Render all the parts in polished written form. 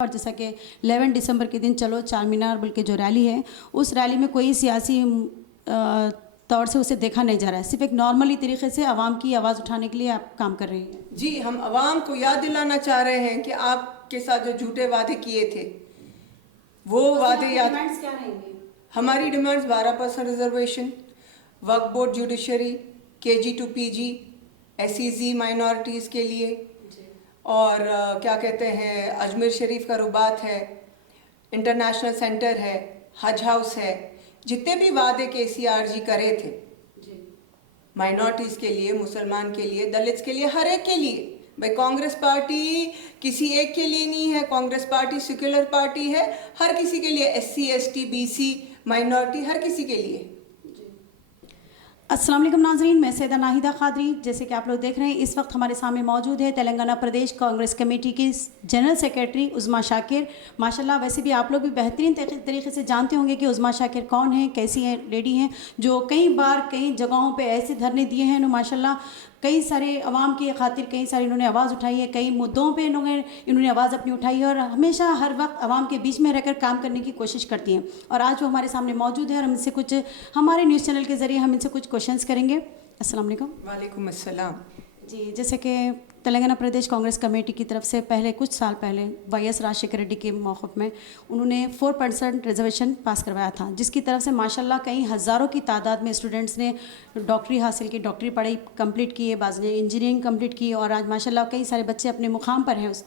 और जैसा कि 11 दिसंबर के दिन चलो चार मीनार बोल के जो रैली है, उस रैली में कोई सियासी तौर से उसे देखा नहीं जा रहा है। सिर्फ एक नॉर्मली तरीके से आवाम की आवाज़ उठाने के लिए आप काम कर रही हैं। जी, हम आवाम को याद दिलाना चाह रहे हैं कि आपके साथ जो झूठे वादे किए थे वो वादे याद। क्या रहेंगे? हमारी demands 12% reservation, Waqf board, judiciary, KG to PG, SEZ minorities के लिए, और क्या कहते हैं, अजमेर शरीफ का रुबात है, इंटरनेशनल सेंटर है, हज हाउस है, जितने भी वादे KCR जी करे थे माइनॉरिटीज़ के लिए, मुसलमान के लिए, दलित्स के लिए, हर एक के लिए। भाई कांग्रेस पार्टी किसी एक के लिए नहीं है, कांग्रेस पार्टी सेक्युलर पार्टी है, हर किसी के लिए, SC ST BC माइनॉरिटी, हर किसी के लिए। अस्सलाम वालेकुम नाज़रीन, मैं सैयदा नाहिदा क़ादरी। जैसे कि आप लोग देख रहे हैं, इस वक्त हमारे सामने मौजूद है तेलंगाना प्रदेश कांग्रेस कमेटी की जनरल सेक्रेटरी उज़्मा शाकिर। माशाल्लाह, वैसे भी आप लोग भी बेहतरीन तरीके से जानते होंगे कि उज़्मा शाकिर कौन है, कैसी है लेडी हैं, जो कई बार कई जगहों पे ऐसे धरने दिए हैं। माशाल्लाह कई सारे अवाम की खातिर कई सारी इन्होंने आवाज़ उठाई है, कई मुद्दों पे इन्होंने आवाज़ अपनी उठाई है और हमेशा हर वक्त अवाम के बीच में रहकर काम करने की कोशिश करती हैं। और आज वो हमारे सामने मौजूद है और हम इनसे कुछ, हमारे न्यूज़ चैनल के ज़रिए हम इनसे कुछ क्वेश्चंस करेंगे। अस्सलाम वालेकुम। वालेकुम अस्सलाम। जी, जैसे कि तेलंगाना प्रदेश कांग्रेस कमेटी की तरफ से पहले कुछ साल पहले YS राजशेखर रेड्डी के मौक़िफ़ में उन्होंने 4% रिजर्वेशन पास करवाया था, जिसकी तरफ से माशाल्लाह कई हज़ारों की तादाद में स्टूडेंट्स ने डॉक्टरी हासिल की, डॉक्टरी पढ़ाई कंप्लीट की है, बाज़ ने इंजीनियरिंग कंप्लीट की और आज माशाल्लाह कई सारे बच्चे अपने मुकाम पर हैं उस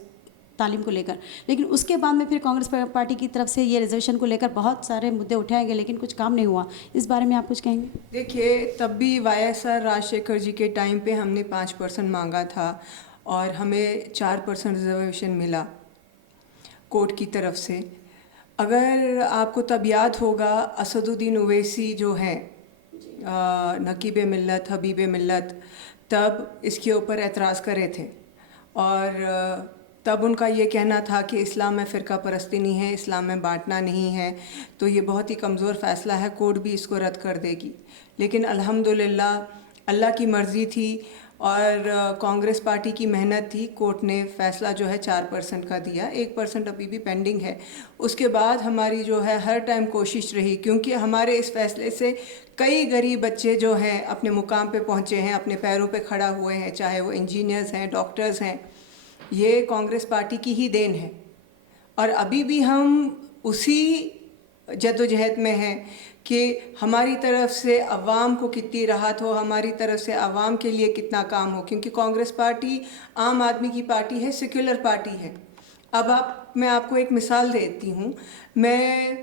तालीम को लेकर। लेकिन उसके बाद में फिर कांग्रेस पार्टी की तरफ से ये रिजर्वेशन को लेकर बहुत सारे मुद्दे उठाए गए, लेकिन कुछ काम नहीं हुआ। इस बारे में आप कुछ कहेंगे? देखिए, तब भी YSR राजशेखर जी के टाइम पे हमने 5% मांगा था और हमें 4% रिजर्वेशन मिला कोर्ट की तरफ से। अगर आपको तब याद होगा, असदुद्दीन ओवैसी जो हैं, नकीब मिल्लत, हबीब मिल्लत, तब इसके ऊपर एतराज़ करे थे और तब उनका ये कहना था कि इस्लाम में फ़िरका परस्ती नहीं है, इस्लाम में बांटना नहीं है, तो ये बहुत ही कमज़ोर फ़ैसला है, कोर्ट भी इसको रद्द कर देगी। लेकिन अल्हम्दुलिल्लाह अल्लाह की मर्ज़ी थी और कांग्रेस पार्टी की मेहनत थी, कोर्ट ने फ़ैसला जो है 4% का दिया, 1% अभी भी पेंडिंग है। उसके बाद हमारी जो है हर टाइम कोशिश रही, क्योंकि हमारे इस फ़ैसले से कई गरीब बच्चे जो हैं अपने मुकाम पे पहुँचे हैं, अपने पैरों पे खड़ा हुए हैं, चाहे वो इंजीनियर्स हैं, डॉक्टर्स हैं। ये कांग्रेस पार्टी की ही देन है और अभी भी हम उसी जद्दोजहद में हैं कि हमारी तरफ से अवाम को कितनी राहत हो, हमारी तरफ से अवाम के लिए कितना काम हो, क्योंकि कांग्रेस पार्टी आम आदमी की पार्टी है, सेक्युलर पार्टी है। अब मैं आपको एक मिसाल देती हूँ। मैं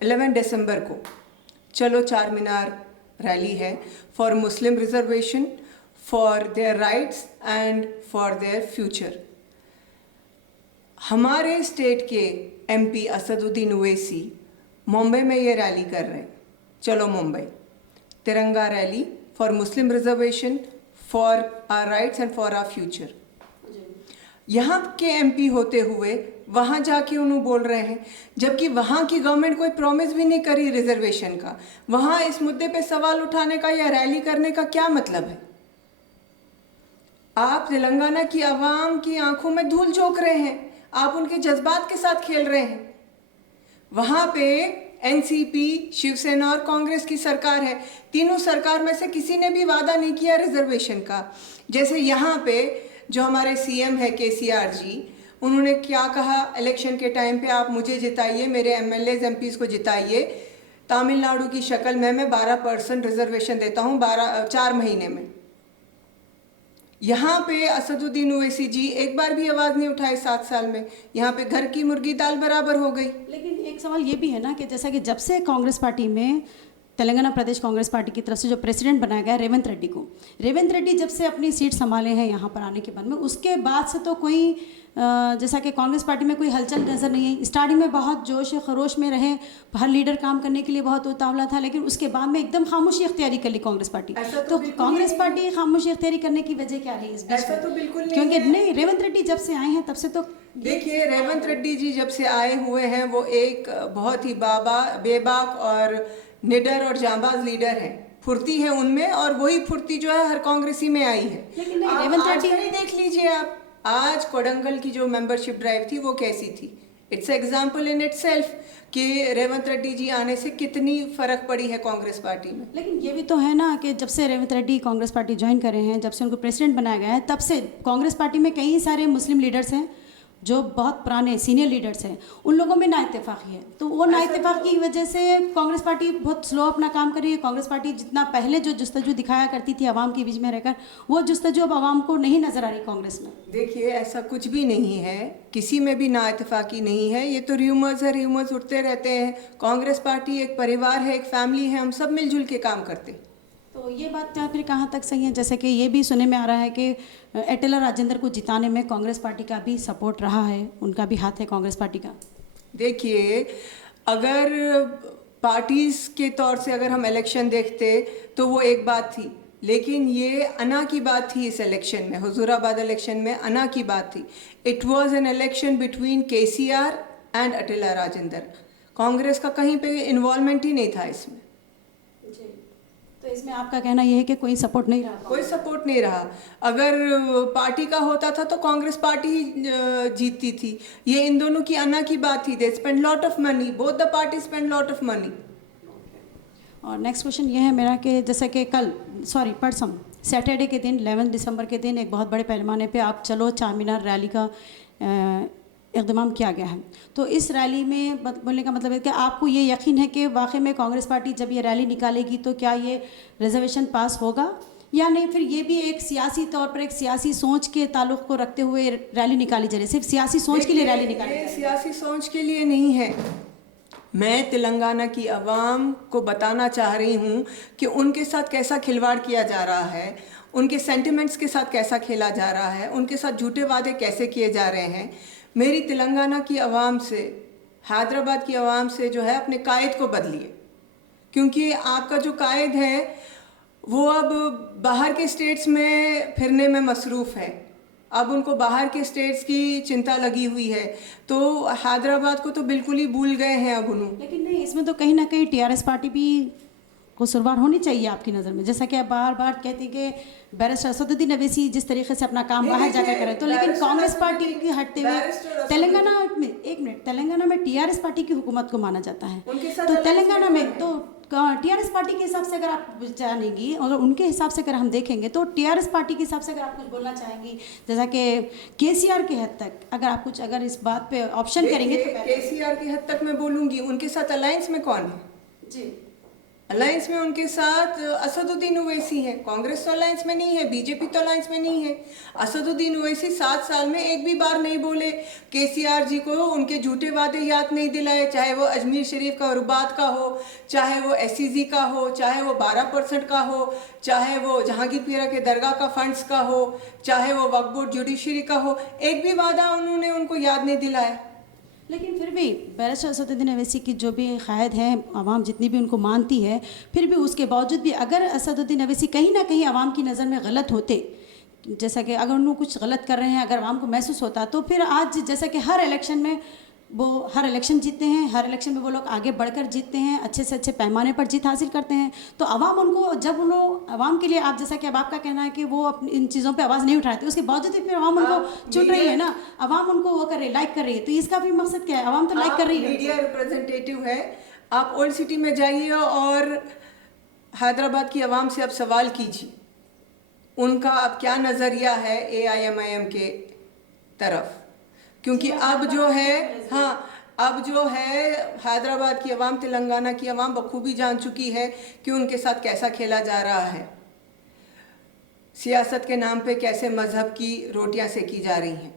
11 दिसंबर को चलो चार मीनार रैली है for Muslim reservation, for their rights and for their future. हमारे स्टेट के MP असदुद्दीन ओवैसी मुंबई में ये रैली कर रहे हैं, चलो Mumbai, Tiranga rally for Muslim reservation, for our rights and for our future. यहाँ के MP होते हुए वहाँ जाके उन्होंने बोल रहे हैं, जबकि वहाँ की गवर्नमेंट कोई प्रॉमिस भी नहीं करी रिजर्वेशन का। वहाँ इस मुद्दे पे सवाल उठाने का या रैली करने का क्या मतलब है? आप तेलंगाना की आवाम की आंखों में धूल झोंक रहे हैं, आप उनके जज्बात के साथ खेल रहे हैं। वहाँ पे NCP, शिवसेना और कांग्रेस की सरकार है, तीनों सरकार में से किसी ने भी वादा नहीं किया रिजर्वेशन का। जैसे यहाँ पे जो हमारे CM है KCR जी, उन्होंने क्या कहा इलेक्शन के टाइम पे, आप मुझे जिताइए, मेरे MLAs MPs को जिताइए, तमिलनाडु की शक्ल में मैं 12% रिजर्वेशन देता हूँ 4 महीने में। यहाँ पे असदुद्दीन ओवैसी जी एक बार भी आवाज़ नहीं उठाई 7 साल में। यहाँ पे घर की मुर्गी दाल बराबर हो गई। लेकिन एक सवाल ये भी है ना कि जैसा कि जब से कांग्रेस पार्टी में तेलंगाना प्रदेश कांग्रेस पार्टी की तरफ से जो प्रेसिडेंट बनाया गया रेवंत रेड्डी जब से अपनी सीट संभाले हैं यहाँ पर आने के बाद में, उसके बाद से तो कोई जैसा कि कांग्रेस पार्टी में कोई हलचल नज़र नहीं है। स्टार्टिंग में बहुत जोश खरोश में रहे, हर लीडर काम करने के लिए बहुत उतावला था, लेकिन उसके बाद में एकदम खामोशी इख्तियारी कर ली कांग्रेस पार्टी। तो कांग्रेस पार्टी खामोशी इख्तियारी करने की वजह क्या रही इस बीच? ऐसा तो बिल्कुल नहीं, क्योंकि नहीं, रेवंत रेड्डी जब से आए हैं तब से तो देखिए, रेवंत रेड्डी जी जब से आए हुए हैं वो एक बहुत ही बेबाक और निडर और जांबाज लीडर हैं। फुर्ती है उनमें और वही फुर्ती जो है हर कांग्रेसी में आई है। लेकिन रेवंत रेड्डी देख लीजिए आप, आज कोडंगल की जो मेंबरशिप ड्राइव थी वो कैसी थी, इट्स एग्जाम्पल इन इटसेल्फ कि रेवंत रेड्डी जी आने से कितनी फ़र्क पड़ी है कांग्रेस पार्टी में। लेकिन ये भी तो है ना कि जब से रेवंत रेड्डी कांग्रेस पार्टी ज्वाइन करे हैं, जब से उनको प्रेसिडेंट बनाया गया है, तब से कांग्रेस पार्टी में कई सारे मुस्लिम लीडर्स हैं जो बहुत पुराने सीनियर लीडर्स हैं, उन लोगों में नाइत्तेफाकी है। तो वो नाइत्तेफाकी की वजह से कांग्रेस पार्टी बहुत स्लो अपना काम कर रही है। कांग्रेस पार्टी जितना पहले जो जुस्तजू दिखाया करती थी आवाम के बीच में रहकर, वो जुस्तजू अब आवाम को नहीं नजर आ रही कांग्रेस में। देखिए, ऐसा कुछ भी नहीं है, किसी में भी ना इत्तेफाकी नहीं है, ये तो र्यूमर्स है, र्यूमर्स उठते रहते हैं। कांग्रेस पार्टी एक परिवार है, एक फैमिली है, हम सब मिलजुल के काम करते हैं। तो ये बात क्या फिर कहाँ तक सही है? जैसे कि ये भी सुनने में आ रहा है कि एटेला राजेंद्र को जिताने में कांग्रेस पार्टी का भी सपोर्ट रहा है, उनका भी हाथ है कांग्रेस पार्टी का। देखिए, अगर पार्टीज के तौर से अगर हम इलेक्शन देखते तो वो एक बात थी, लेकिन ये अना की बात थी। इस इलेक्शन में, हुजूराबाद इलेक्शन में अना की बात थी। It was an election between KCR and Etela Rajender. Congress का कहीं पे इन्वॉल्वमेंट ही नहीं था इसमें। तो इसमें आपका कहना यह है कि कोई सपोर्ट नहीं रहा? कोई सपोर्ट नहीं रहा। अगर पार्टी का होता था तो कांग्रेस पार्टी ही जीतती थी। ये इन दोनों की अना की बात थी। They spend lot of money, both the party spend lot of money. और नेक्स्ट क्वेश्चन ये है मेरा कि जैसे कि परसों सैटरडे के दिन 11 दिसंबर के दिन एक बहुत बड़े पैमाने पे आप चलो चार मीनार रैली का इक़दाम किया गया है। तो इस रैली में बोलने का मतलब है कि आपको ये यकीन है कि वाकई में कांग्रेस पार्टी जब ये रैली निकालेगी तो क्या ये रिजर्वेशन पास होगा या नहीं? फिर ये भी एक सियासी तौर पर एक सियासी सोच के ताल्लुक़ को रखते हुए रैली निकाली जा रही है, सिर्फ सियासी सोच के लिए रैली निकाली जा रही है? सियासी सोच के लिए नहीं है। मैं तेलंगाना की आवाम को बताना चाह रही हूँ कि उनके साथ कैसा खिलवाड़ किया जा रहा है, उनके सेंटिमेंट्स के साथ कैसा खेला जा रहा है, उनके साथ झूठे वादे कैसे किए जा रहे हैं। मेरी तेलंगाना की आवाम से, हैदराबाद की आवाम से जो है अपने कायद को बदलिए, क्योंकि आपका जो कायद है वो अब बाहर के स्टेट्स में फिरने में मसरूफ़ है। अब उनको बाहर के स्टेट्स की चिंता लगी हुई है, तो हैदराबाद को तो बिल्कुल ही भूल गए हैं अब उन्होंने। लेकिन नहीं, इसमें तो कहीं ना कहीं टीआरएस पार्टी भी को सुरवार होनी चाहिए आपकी नज़र में। जैसा कि आप बार बार कहती हैं कि बैरिस्टर असदुद्दीन अवैसी जिस तरीके से अपना काम बाहर जाकर करें, तो लेकिन कांग्रेस पार्टी की हटते हुए तेलंगाना में, एक मिनट, तेलंगाना में टीआरएस पार्टी की हुकूमत को माना जाता है। तो तेलंगाना में तो टीआरएस पार्टी के हिसाब से अगर आप जानेंगी, अगर उनके हिसाब से अगर हम देखेंगे तो टीआरएस पार्टी के हिसाब से अगर आप कुछ बोलना चाहेंगी, जैसा कि केसीआर के हद तक अगर आप कुछ अगर इस बात पे ऑप्शन करेंगे तो केसीआर की हद तक मैं बोलूँगी। उनके साथ अलायंस में कौन है? जी, अलायंस में उनके साथ असदुद्दीन ओवैसी है। कांग्रेस तो अलायंस में नहीं है, बीजेपी तो अलायंस में नहीं है। असदुद्दीन ओवैसी 7 साल में एक भी बार नहीं बोले केसीआर जी को, उनके झूठे वादे याद नहीं दिलाए, चाहे वो अजमेर शरीफ का रुबात का हो, चाहे वो एससीजी का हो, चाहे वो 12% का हो, चाहे वो जहांगीर पीरा के दरगाह का फंड्स का हो, चाहे वो वक्फ बोर्ड जुडिशरी का हो, एक भी वादा उन्होंने उनको याद नहीं दिलाया। लेकिन फिर भी बैरिस्टर असदुद्दीन अवैसी की जो भी क़ायद है, आवाम जितनी भी उनको मानती है, फिर भी उसके बावजूद भी अगर असदुद्दीन अवैसी कहीं ना कहीं आवाम की नज़र में गलत होते, जैसा कि अगर उन्होंने कुछ गलत कर रहे हैं, अगर आवाम को महसूस होता, तो फिर आज जैसा कि हर इलेक्शन में वो हर इलेक्शन जीतते हैं, हर इलेक्शन में वो लोग आगे बढ़कर जीतते हैं, अच्छे से अच्छे पैमाने पर जीत हासिल करते हैं, तो आवाम उनको, जब उन लोग आवाम के लिए, आप जैसा कि अब आपका कहना है कि वो अपनी इन चीज़ों पे आवाज़ नहीं उठाते, उसके बावजूद भी फिर आवाम उनको चुन रही है ना, आवाम उनको वो कर रही है, लाइक कर रही है, तो इसका भी मकसद क्या है? आवाम तो लाइक कर रही है। मीडिया रिप्रेजेंटेटिव है, आप ओल्ड सिटी में जाइए और हैदराबाद की आवाम से आप सवाल कीजिए, उनका अब क्या नज़रिया है AIMIM के तरफ, क्योंकि अब जो है, हाँ, अब जो है हैदराबाद की आवाम, तेलंगाना की आवाम बखूबी जान चुकी है कि उनके साथ कैसा खेला जा रहा है, सियासत के नाम पे कैसे मजहब की रोटियां सेकी जा रही हैं।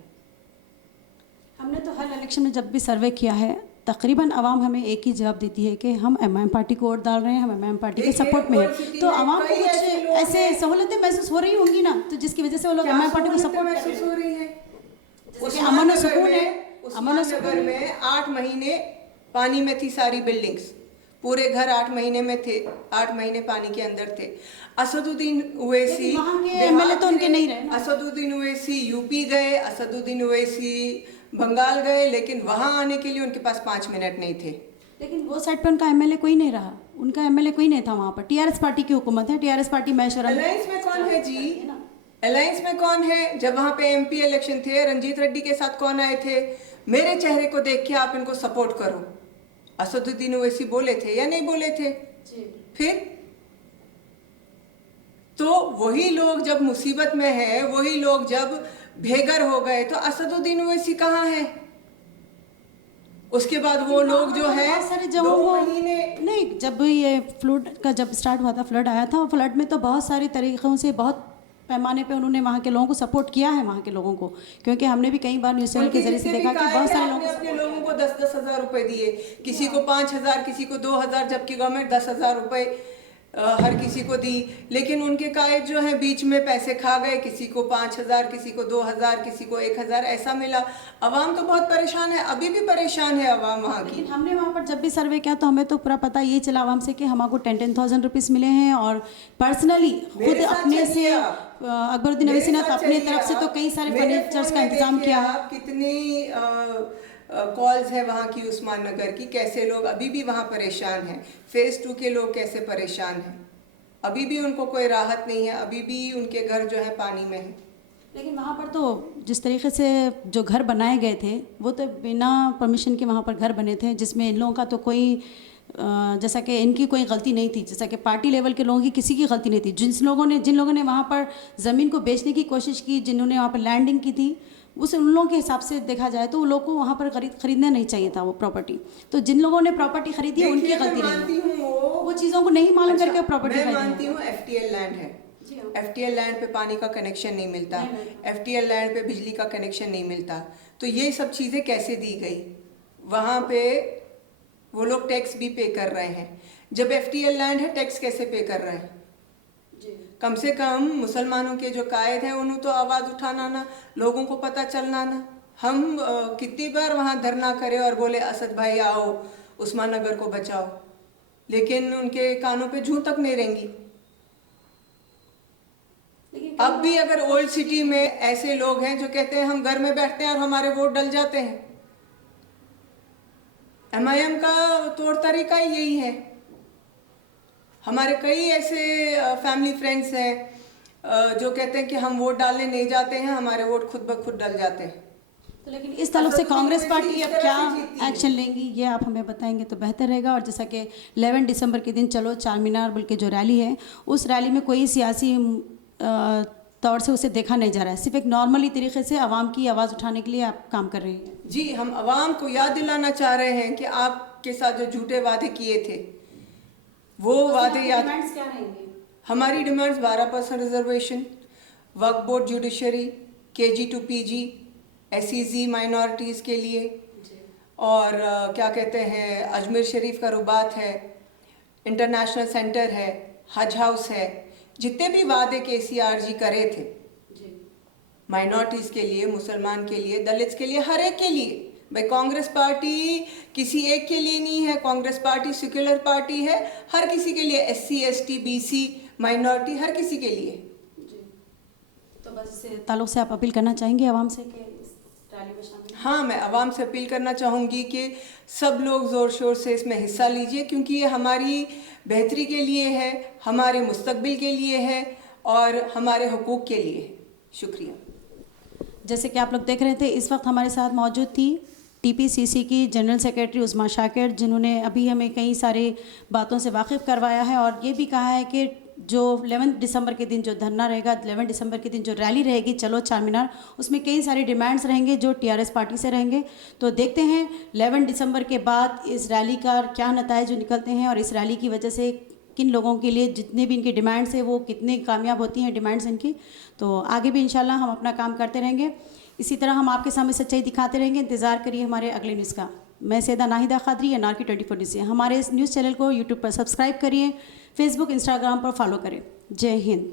हमने तो हर इलेक्शन में जब भी सर्वे किया है, तकरीबन आवाम हमें एक ही जवाब देती है कि हम MIM पार्टी को वोट डाल रहे हैं, हम MIM पार्टी के सपोर्ट में हैं। तो आवाम को कुछ ऐसे सहूलतें महसूस हो रही होंगी ना, तो जिसकी वजह से वो लोग MIM पार्टी को सपोर्ट महसूस हो रही है। अमन और सुकून है। उस्माननगर में 8 महीने पानी में थी सारी बिल्डिंग्स, पूरे घर 8 महीने में थे, 8 महीने पानी के अंदर थे। असदुद्दीन ओवैसी वहाँ के MLA तो उनके नहीं रहे ना। असदुद्दीन ओवैसी यूपी गए, असदुद्दीन ओवैसी बंगाल गए, लेकिन वहाँ आने के लिए उनके पास 5 मिनट नहीं थे। लेकिन वो साइड पे उनका MLA कोई नहीं रहा, उनका MLA कोई नहीं था वहाँ पर। TRS पार्टी की हुकूमत है, TRS पार्टी महेश्वरम। अलायंस में कौन है जी? अलायंस में कौन है? जब वहाँ पे एमपी इलेक्शन थे, रंजीत रेड्डी के साथ कौन आए थे? मेरे चेहरे को देख के आप इनको सपोर्ट करो, असदुद्दीन ओवैसी बोले थे या नहीं बोले थे? फिर तो वही लोग जब मुसीबत में है, वही लोग जब बेघर हो गए, तो असदुद्दीन ओवैसी कहाँ है? उसके बाद वो लोग जो है बहुत सारे जगहों 2 को महीने नहीं, जब ये फ्लड का जब स्टार्ट हुआ था, फ्लड आया था, फ्लड में तो बहुत सारे तरीक़ों से बहुत पैमाने पे उन्होंने वहाँ के लोगों को सपोर्ट किया है, वहाँ के लोगों को, क्योंकि हमने भी कई बार न्यूज़ चैनल के जरिए से देखा कि बहुत सारे लोग अपने लोगों को 10-10 हज़ार रुपए दिए, किसी को 5,000, किसी को 2,000, जबकि गवर्नमेंट 10,000 रुपए हर किसी को दी। लेकिन उनके कायद जो है बीच में पैसे खा गए, किसी को 5,000, किसी को 2,000, किसी को 1,000 ऐसा मिला। अवाम तो बहुत परेशान है, अभी भी परेशान है अवाम वहाँ की। लेकिन हमने वहाँ पर जब भी सर्वे किया तो हमें तो पूरा पता ये चला आवाम से कि हमको 10,000 रुपीज़ मिले हैं, और पर्सनली खुद अपने से अकबरुद्दीन अवैसी ने अपने तरफ से तो कई सारे फर्नीचर्स का इंतजाम किया है। कितनी कॉल्स है वहाँ की उस्मान नगर की, कैसे लोग अभी भी वहाँ परेशान हैं। फेज़ 2 के लोग कैसे परेशान हैं, अभी भी उनको कोई राहत नहीं है, अभी भी उनके घर जो है पानी में है। लेकिन वहाँ पर तो जिस तरीके से जो घर बनाए गए थे वो तो बिना परमिशन के वहाँ पर घर बने थे, जिसमें इन लोगों का तो कोई जैसा कि इनकी कोई गलती नहीं थी, जैसा कि पार्टी लेवल के लोगों की किसी की गलती नहीं थी। जिन लोगों ने वहाँ पर ज़मीन को बेचने की कोशिश की, जिन्होंने वहाँ पर लैंडिंग की थी, उस उन लोगों के हिसाब से देखा जाए तो वो लोग को वहाँ पर खरीदना नहीं चाहिए था वो प्रॉपर्टी। तो जिन लोगों ने प्रॉपर्टी खरीदी उनकी गलती नहीं, वो चीज़ों को नहीं मालूम करके प्रॉपर्टी मैं मानती हूँ FTL लैंड है, FTL लैंड पे पानी का कनेक्शन नहीं मिलता, FTL लैंड पे बिजली का कनेक्शन नहीं मिलता, तो ये सब चीज़ें कैसे दी गई? वहाँ पे वो लोग टैक्स भी पे कर रहे हैं। जब FTL लैंड है, टैक्स कैसे पे कर रहे हैं? कम से कम मुसलमानों के जो कायद हैं उन्होंने तो आवाज़ उठाना ना, लोगों को पता चलना ना। हम कितनी बार वहाँ धरना करे और बोले असद भाई आओ उस्मान नगर को बचाओ, लेकिन उनके कानों पे जूं तक नहीं रहेंगी। अब भी अगर ओल्ड सिटी में ऐसे लोग हैं जो कहते हैं हम घर में बैठते हैं और हमारे वोट डल जाते हैं, MIM का तौर तरीका ही यही है। हमारे कई ऐसे फैमिली फ्रेंड्स हैं जो कहते हैं कि हम वोट डालने नहीं जाते हैं, हमारे वोट खुद ब खुद डल जाते हैं। तो लेकिन इस ताल्लुक से कांग्रेस पार्टी अब क्या एक्शन लेंगी ये आप हमें बताएंगे तो बेहतर रहेगा। और जैसा कि 11 दिसंबर के दिन चलो चार मीनार बोल के जो रैली है, उस रैली में कोई सियासी तौर से उसे देखा नहीं जा रहा है, सिर्फ एक नॉर्मली तरीके से आवाम की आवाज़ उठाने के लिए आप काम कर रहे हैं। जी, हम आवाम को याद दिलाना चाह रहे हैं कि आपके साथ जो झूठे वादे किए थे वो वादे याद। क्या रहेंगे? हमारी demands 12% reservation, Waqf board, judiciary, KG to PG, SEZ minorities के लिए, और क्या कहते हैं अजमेर शरीफ का रुबात है, इंटरनेशनल सेंटर है, हज हाउस है, जितने भी वादे KCRG करे थे माइनॉरिटीज़ के लिए, मुसलमान के लिए, दलित्स के लिए, हर एक के लिए। भाई कांग्रेस पार्टी किसी एक के लिए नहीं है, कांग्रेस पार्टी सेक्युलर पार्टी है, हर किसी के लिए, SC ST BC माइनॉरिटी, हर किसी के लिए। तो बस इससे ताल्लुक से आप अपील करना चाहेंगे आवाम से कि इस रैली में शामिल? हाँ, मैं आवाम से अपील करना चाहूँगी कि सब लोग ज़ोर शोर से इसमें हिस्सा लीजिए, क्योंकि ये हमारी बेहतरी के लिए है, हमारे मुस्तकबिल के लिए है और हमारे हुकूक के लिए है। शुक्रिया। जैसे कि आप लोग देख रहे थे, इस वक्त हमारे साथ मौजूद थी TPCC की जनरल सेक्रेटरी उस्मा शाकिर, जिन्होंने अभी हमें कई सारी बातों से वाकिफ़ करवाया है और ये भी कहा है कि जो 11 दिसंबर के दिन जो धरना रहेगा, 11 दिसंबर के दिन जो रैली रहेगी चलो चार मीनार, उसमें कई सारे डिमांड्स रहेंगे जो TRS पार्टी से रहेंगे। तो देखते हैं 11 दिसंबर के बाद इस रैली का क्या नताइज निकलते हैं और इस रैली की वजह से किन लोगों के लिए जितने भी इनकी डिमांड्स है वो कितनी कामयाब होती हैं डिमांड्स इनकी। तो आगे भी इंशाल्लाह हम अपना काम करते रहेंगे, इसी तरह हम आपके सामने सच्चाई दिखाते रहेंगे। इंतज़ार करिए हमारे अगले न्यूज़ का। मैं सैयदा नाहिदा खादरी, NRK 24 न्यूज़ से। हमारे इस न्यूज़ चैनल को YouTube पर सब्सक्राइब करिए, फेसबुक इंस्टाग्राम पर फॉलो करें। जय हिंद।